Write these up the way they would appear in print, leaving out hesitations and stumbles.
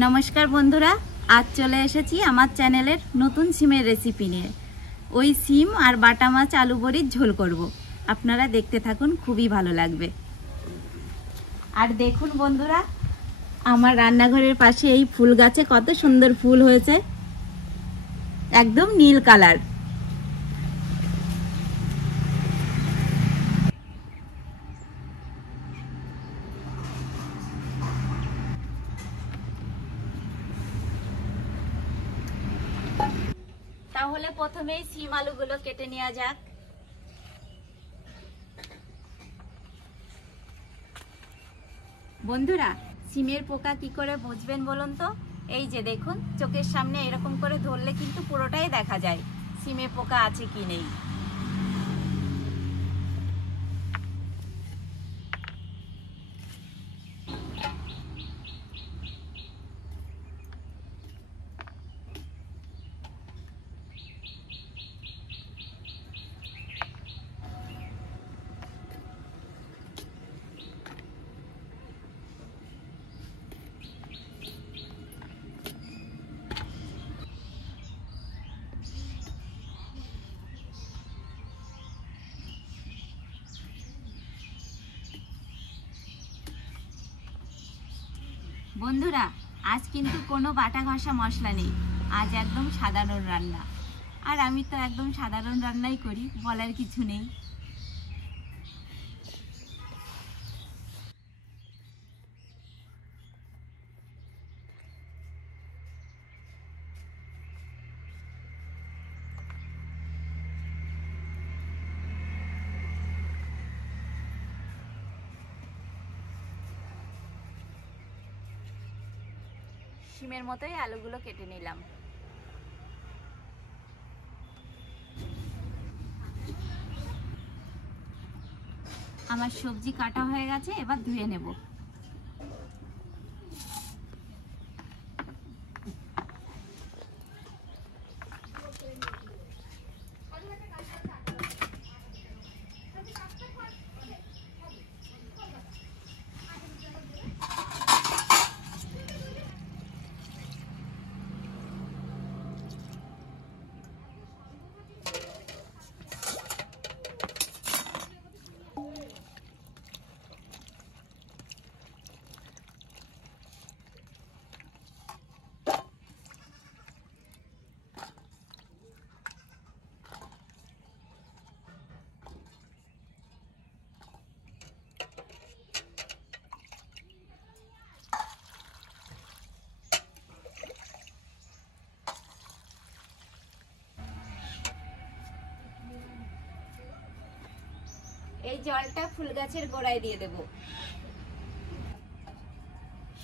नमस्कार बंधुरा आज चले एसेছি আমার চ্যানেলের নতুন সিমের রেসিপি নিয়ে। ওই সিম আর বাটা মাছ আলু বড়ির ঝোল করব। আপনারা দেখতে থাকুন, খুবই ভালো লাগবে। আর দেখুন বন্ধুরা, আমার রান্নাঘরের পাশে এই ফুল গাছে কত সুন্দর ফুল হয়েছে, একদম নীল কালার। তাহলে প্রথমেই সিম আলুগুলো কেটে নেওয়া যাক। বন্ধুরা, সিমের পোকা কি করে বুঝবেন বলুন তো? এই যে দেখুন, চোখের সামনে এরকম করে ধরলে কিন্তু পুরোটাই দেখা যায় সিমে পোকা আছে কি নেই। বন্ধুরা, আজ কিন্তু কোনো বাটা ঘষা মশলা নেই, আজ একদম সাধারণ রান্না। আর আমি তো একদম সাধারণ রান্নাই করি, বলার কিছু নেই। সিমের মতোই আলুগুলো কেটে নিলাম। আমার সবজি কাটা হয়ে গেছে, এবার ধুয়ে নেব। এই জলটা ফুল গাছের গোড়ায় দিয়ে দেব।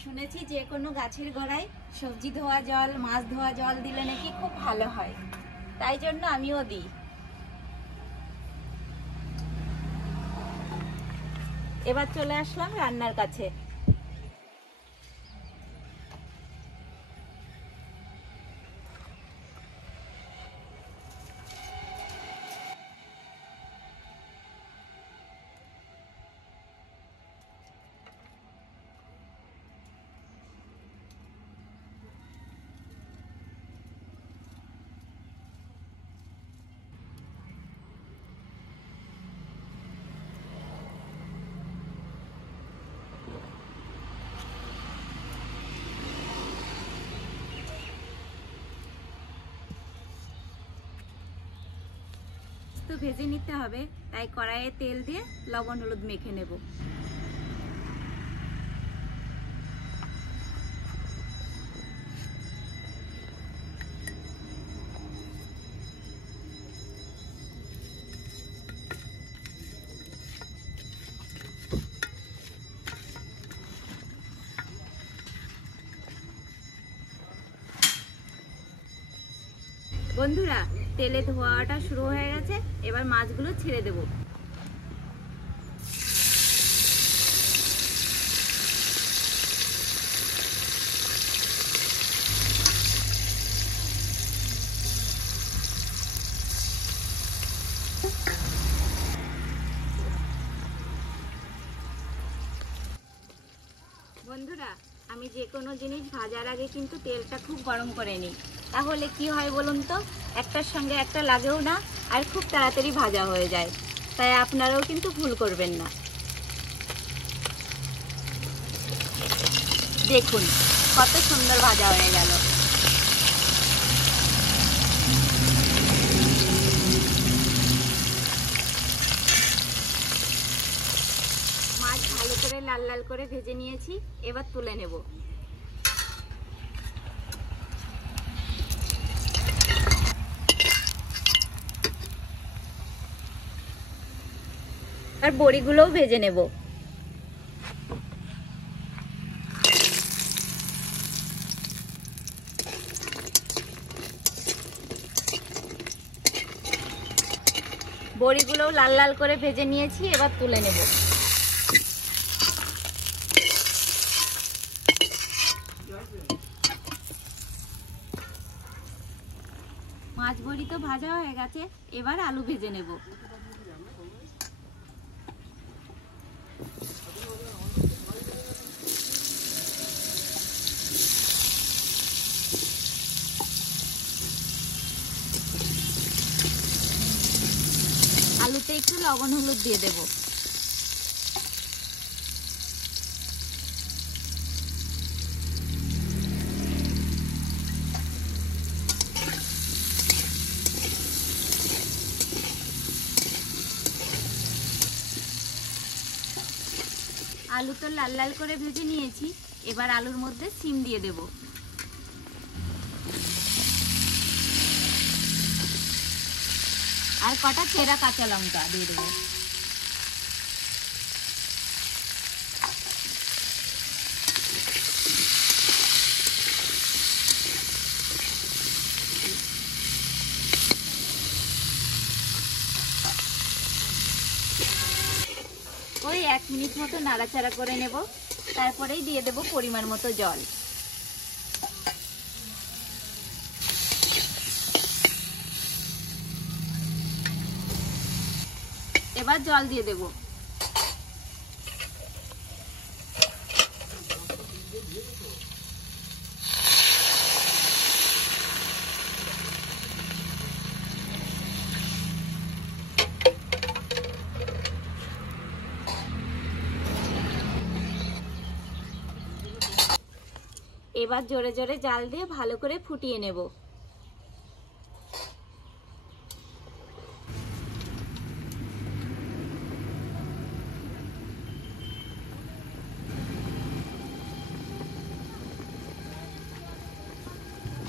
শুনেছি যে কোনো গাছের গোড়ায় সবজি ধোয়া জল, মাছ ধোয়া জল দিলে নাকি খুব ভালো হয়, তাই জন্য আমিও দিই। এবার চলে আসলাম রান্নার কাছে। তো ভেজে নিতে হবে, তাই কড়াইয়ে তেল দিয়ে লবণ হলুদ মেখে নেব। বন্ধুরা, তেলে ধোয়াটা শুরু হয়ে গেছে, এবার মাছগুলো ছেড়ে দেব। বন্ধুরা, আমি যে কোনো জিনিস ভাজার আগে কিন্তু তেলটা খুব গরম করে নিই, তাহলে কি হয় বলুন তো, একটার সঙ্গে একটা লাগেও না আর খুব তাড়াতাড়ি ভাজা হয়ে যায়। তাই আপনারাও কিন্তু ভুল করবেন না। দেখুন কত সুন্দর ভাজা হয়ে গেল। মাছ ভালো করে লাল লাল করে ভেজে নিয়েছি, এবার তুলে নেব। আর বড়িগুলোও ভেজে নেব। বড়িগুলোও লাল লাল করে ভেজে নিয়েছি, এবার তুলে নেব। মাছ বড়ি তো ভাজা হয়ে গেছে, এবার আলু ভেজে নেব। আলুতে একটু লবণ হলুদ দিয়ে দেব। আলু তো লাল লাল করে ভেজে নিয়েছি, এবার আলুর মধ্যে সিম দিয়ে দেব। আর কটা চেরা কাঁচা লঙ্কা দিয়ে দেবো। ওই 1 মিনিট মতো নাড়াচাড়া করে নেব, তারপরেই দিয়ে দেব পরিমাণ মতো জল। এবার জল দিয়ে দেব। এবার জোরে জোরে জাল দিয়ে ভালো করে ফুটিয়ে নেব।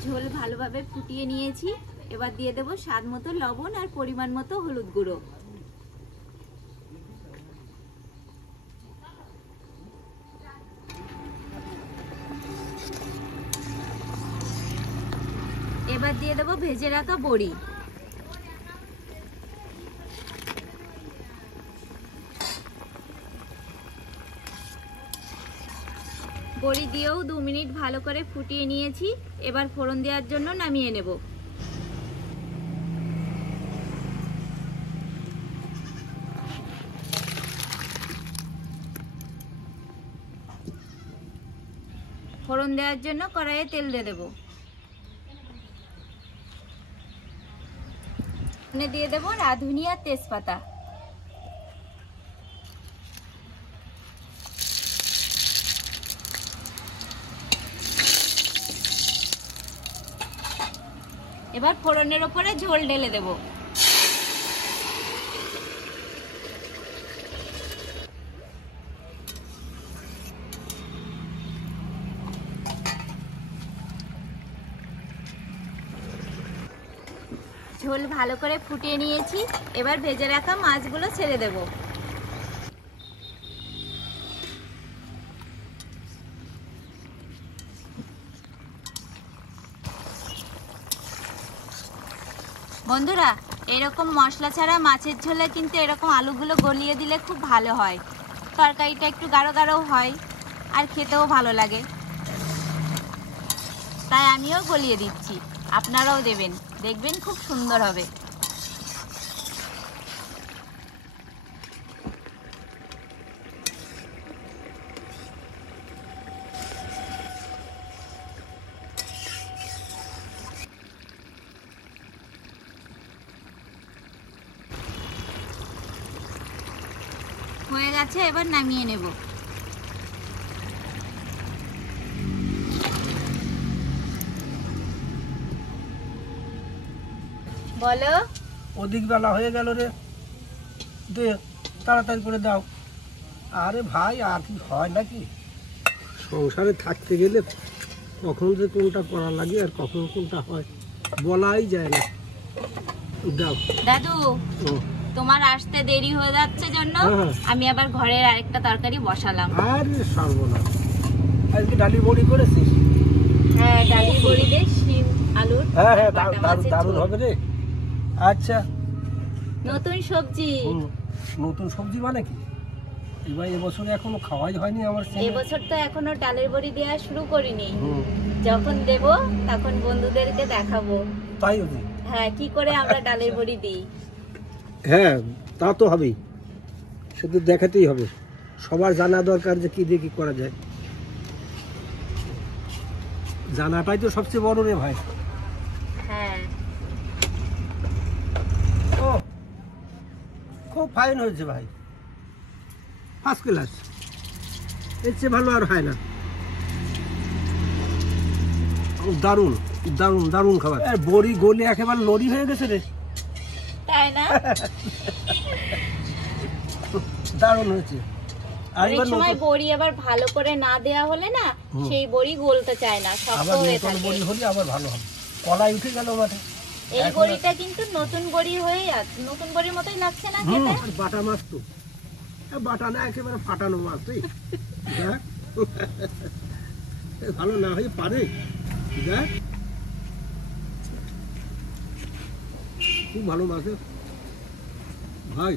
ঝোল ভালোভাবে ফুটিয়ে নিয়েছি, এবার দিয়ে দেব স্বাদ মতো লবণ আর পরিমাণ মতো হলুদ গুঁড়ো। এবার দিয়ে দেব ভেজে রাখা বড়ি। বড়ি দিয়েও 2 মিনিট ভালো করে ফুটিয়ে নিয়েছি, এবার ফোড়ন দেওয়ার জন্য নামিয়ে নেব। ফোড়ন দেওয়ার জন্য কড়াইয়ে তেল দিয়ে দেব। দিয়ে দেব রাঁধুনি আর তেজপাতা। এবার ফোড়নের ওপরে ঝোল ঢেলে দেব। ঝোল ভালো করে ফুটিয়ে নিয়েছি, এবার ভেজে রাখা মাছগুলো ছেড়ে দেব। বন্ধুরা, এরকম মশলা ছাড়া মাছের ঝোলে কিন্তু এরকম আলুগুলো গলিয়ে দিলে খুব ভালো হয়। তরকারিটা একটু গাঢ় গাঢ় হয় আর খেতেও ভালো লাগে। তাই আমিও গলিয়ে দিচ্ছি, আপনারাও দেবেন, দেখবেন খুব সুন্দর হবে। গেছে, এবার নামিয়ে নেব। বলো। ওদিক বেলা হয়ে গেল রে, দে তাড়াতাড়ি করে দাও। আরে ভাই আর কি হয় নাকি, সংসারে থাকতে গেলে কখন যে কোনটা করা লাগে আর কখন কোনটা হয় বলাই যায় না। দাও দাদু, ও তোমার আসতে দেরি হয়ে যাচ্ছে জন্য আমি আবার ঘরের আরেকটা তরকারি বসালাম। আরে সর্বনাশ, আজকে ডালি বড়ি করেছিস? হ্যাঁ, ডালি বড়ি দিয়ে শিম আলুর। হ্যাঁ হ্যাঁ, দারুণ হবে রে। আচ্ছা, নতুন সবজি। নতুন সবজি মানে কি? এবার এবছর এখনো খাওয়াই হয়নি আমার। এবছর তো এখনো ডালের বড়ি দেওয়া শুরু করিনি, যখন দেব তখন বন্ধুদেরকে দেখাবো। তাই হবে? হ্যাঁ, কি করে আমরা ডালের বড়ি দিই। হ্যাঁ, তা তো হবেই, শুধু দেখাতেই হবে। সবার জানা দরকার যে কি দিয়ে কি করা যায়, জানাটাই তো সবচেয়ে বড় রে ভাই। হ্যাঁ, ও খুব ফাইন হয়েছে ভাই, ফার্স্ট ক্লাস, এর চেয়ে ভালো আর হয় না। দারুণ দারুণ দারুণ খাবার। বড়ি গলে একেবারে লড়ি হয়ে গেছে রে, তাই না? দারুণ হয়েছে। অনেক সময় বড়ি আবার ভালো করে না দেয়া হলে না, সেই বড়ি গলতে চায় না, শক্ত হয়ে থাকে। বড়ি হলে আবার ভালো হবে। কলাই উঠে গেল মাঠে। এই বড়িটা কিন্তু নতুন বড়ি হয়ে আছে, নতুন বড়ির মতোই লাগছে না খেতে। বাটা মাছ তো, বাটা না একেবারে ফাটানো মাছ। তুই দেখ, ভালো না হয়ে পারে। দেখ খুব ভালো মাছ ভাই।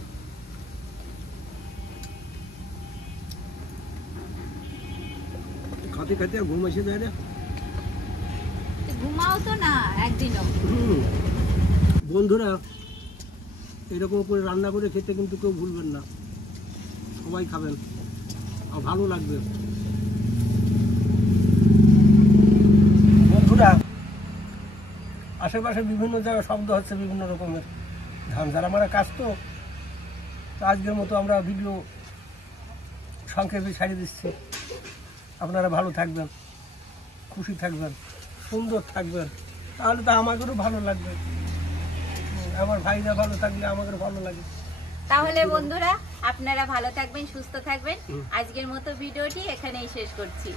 খাতে খাতে ঘুম এসে যায় রে। ঘুমাও তো না একদিনও। বন্ধুরা, এরকম করে রান্না করে খেতে কিন্তু কেউ ভুলবেন না, সবাই খাবেন আর ভালো লাগবে। বন্ধুরা, আশেপাশে বিভিন্ন জায়গায় শব্দ হচ্ছে বিভিন্ন রকমের, ধান ঝাড়া মারা কাজ তো। আজকের মতো আমরা ভিডিও সংক্ষেপে ছাড়িয়ে দিচ্ছি। আপনারা ভালো থাকবেন, খুশি থাকবেন, সুন্দর থাকবেন, তাহলে তো আমাদেরও ভালো লাগবে। আমার ভাইরা ভালো থাকলে আমাদেরও ভালো লাগে। তাহলে বন্ধুরা, আপনারা ভালো থাকবেন, সুস্থ থাকবেন। আজকের মতো ভিডিওটি এখানেই শেষ করছি।